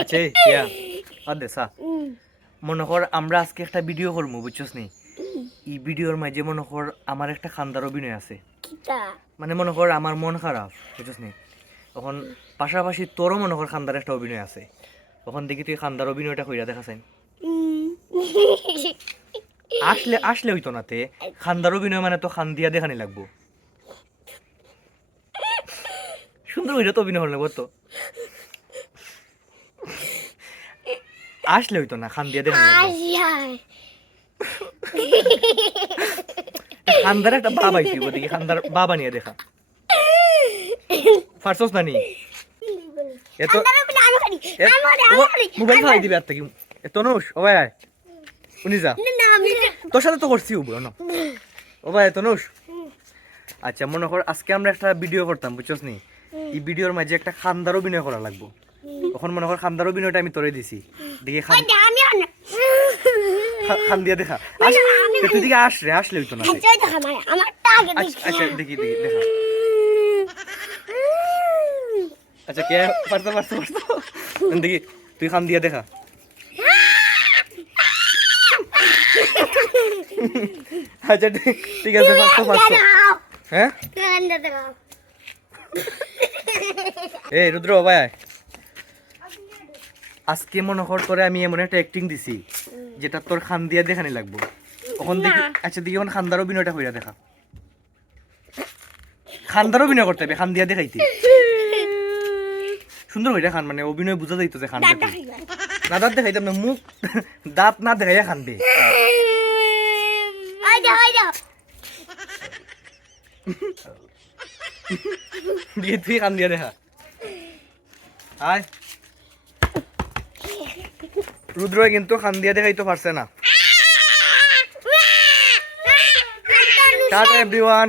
আচ্ছা ইয়া আর সা মনে কর আমরা আজকে একটা ভিডিও করব বুঝছস নি? এই ভিডিওর মাঝে মনে কর আমার একটা খান্দার অভিনয় আছে। মানে মনে কর আমার মন খারাপ বুঝছস নি? তখন পাশাপাশি তোরও মনে কর খান্দার একটা অভিনয় আছে। তখন দেখি তুই খান্দার অভিনয়টা কইরা দেখাছেন। আসলে আসলে হইতো না তে খান্দার অভিনয় মানে তো খান দিয়া দেখানি লাগবো। সুন্দর হইলে তো অভিনয় হল লাগবো তো। আসলে হইতো না খান দিয়া দেখানি খান্দার একটা বাবা আইসিব দেখি খান্দার বাবা নিয়ে দেখা। ফারসস না নি? এত মোবাইল খাই দিবে আর থেকে। এত নোস ও ভাই উনি যা। তোর সাথে তো করছি উবো না ও ভাই এত নোস আচ্ছা মনে কর আজকে আমরা একটা ভিডিও করতাম বুঝছস নি? এই ভিডিওর মাঝে একটা খান্দার অভিনয় করা লাগবো। তখন মনে কর খান্দার অভিনয়টা আমি তোরে দিছি। দেখি খান দিয়ে দেখা। আস তুই দিকে আস রে আসলে হইতো না। আচ্ছা দেখা মানে আচ্ছা আচ্ছা দেখি দেখি দেখা। আচ্ছা কে? পারতো পারতো পারতো। দেখি তুই খান দিয়ে দেখা। আচ্ছা ঠিক- আছে পারতো পারতো। হ্যাঁ? এই রুদ্র ভাই আজকে মনে কর তোরে আমি এমন একটা অ্যাক্টিং দিছি যেটা তোর খান দিয়ে দেখানি লাগবো। তখন দেখি আচ্ছা দেখি এখন খান্দার অভিনয়টা হইয়া দেখা। খান্দার অভিনয় করতে হবে খান দিয়া দেখাইতে। সুন্দর হইয়া খান মানে অভিনয় বুঝা যাইতো যে খান না দাঁত দেখাইতাম না মুখ দাঁত না দেখাইয়া খানবে। দিয়ে তুই খান দিয়া দেখা। আয়। রুদ্র কিন্তু খান্দিয়া দেখাইতে পারছে না। Tata everyone